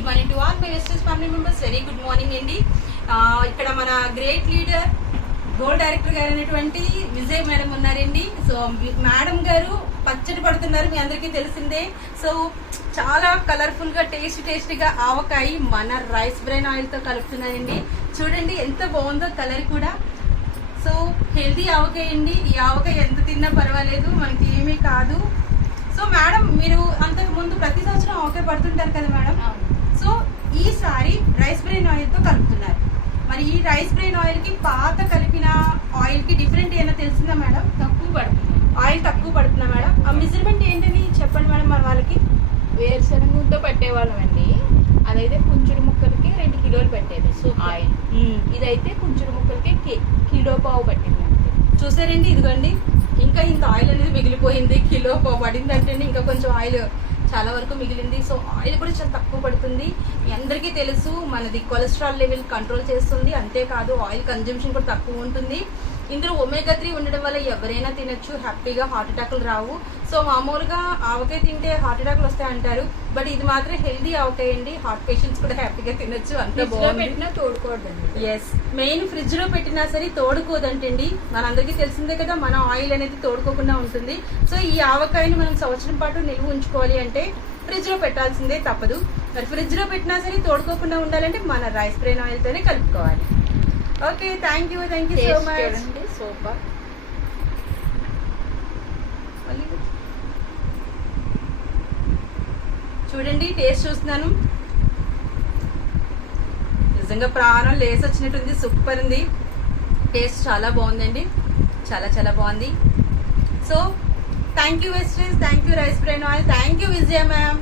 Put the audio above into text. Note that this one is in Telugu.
Good morning to all my westers family members. Very good morning అండి. ఇక్కడ మన గ్రేట్ లీడర్ గోల్డ్ డైరెక్టర్ గారు అయినటువంటి విజయ్ మేడం ఉన్నారండి. సో మేడం గారు పచ్చడి పడుతున్నారు, మీ అందరికీ తెలిసిందే. సో చాలా కలర్ఫుల్ గా టేస్టీగా ఆవకాయ మన రైస్ బ్రెయిన్ ఆయిల్ తో కలుపుతున్నారండి. చూడండి ఎంత బాగుందో కలర్ కూడా. సో హెల్దీ ఆవకాయ అండి. ఈ ఆవకాయ ఎంత తిన్నా పర్వాలేదు, మనకి ఏమీ కాదు. సో మేడం, మీరు అంతకు ముందు ప్రతి సంవత్సరం ఆవకాయ పడుతుంటారు కదా మేడం. సో ఈసారి రైస్ బ్రెయిన్ ఆయిల్ తో కలుపుతున్నారు. మరి ఈ రైస్ బ్రెయిన్ ఆయిల్ కి పాత కలిపిన ఆయిల్ కి డిఫరెంట్ ఏమైనా తెలిసిందా మేడం? తక్కువ పడుతుంది, ఆయిల్ తక్కువ పడుతుందా మేడం? ఆ మెజర్మెంట్ ఏంటని చెప్పండి మేడం మన వాళ్ళకి. వేరుశనగతో పట్టేవాళ్ళం అండి. అదైతే కుంచుడు ముక్కలకి 2 కిలోలు పెట్టేది ఆయిల్. ఇదైతే కుంచుడు ముక్కలకి కిలో పావు పట్టింది. చూసారండి, ఇదిగోండి ఇంకా ఇంత ఆయిల్ అనేది మిగిలిపోయింది. కిలో పావు పడింది అంటే ఇంకా కొంచెం ఆయిల్ చాలా వరకు మిగిలింది. సో ఆయిల్ కూడా చాలా తక్కువ పడుతుంది. మీ అందరికీ తెలుసు మనది కొలెస్ట్రాల్ లెవెల్ కంట్రోల్ చేస్తుంది. అంతేకాదు ఆయిల్ కన్జంప్షన్ కూడా తక్కువ ఉంటుంది. ఇందులో ఒమేగా 3 ఉండడం వల్ల ఎవరైనా తినొచ్చు, హ్యాపీగా హార్ట్ అటాక్లు రావు. సో మామూలుగా ఆవకాయ తింటే హార్ట్ అటాక్లు వస్తాయి అంటారు, బట్ ఇది మాత్రం హెల్దీ ఆవకాయ అండి. హార్ట్ పేషెంట్స్ కూడా హ్యాపీగా తినొచ్చు. అంత పెట్టినా తోడుకోవద్దండి. ఎస్, మెయిన్ ఫ్రిడ్జ్ లో పెట్టినా సరే తోడుకోదంటండి. మనందరికీ తెలిసిందే కదా, మన ఆయిల్ అనేది తోడుకోకుండా ఉంటుంది. సో ఈ ఆవకాయని మనం సంవత్సరం పాటు నిల్వ ఉంచుకోవాలి అంటే ఫ్రిడ్జ్ లో పెట్టాల్సిందే, తప్పదు. మరి ఫ్రిడ్జ్ లో పెట్టినా సరే తోడుకోకుండా ఉండాలంటే మన రైస్ బ్రెయిన్ ఆయిల్ తోనే కలుపుకోవాలి. Okay, thank you so much. Super. చూడండి, టేస్ట్ చూస్తున్నాను. నిజంగా ప్రాణం లేసి వచ్చినట్టుంది. సూపర్ ఉంది, టేస్ట్ చాలా బాగుందండి, చాలా బాగుంది. So thank you westers, thank you rice bran oil, thank you Vijaya ma'am.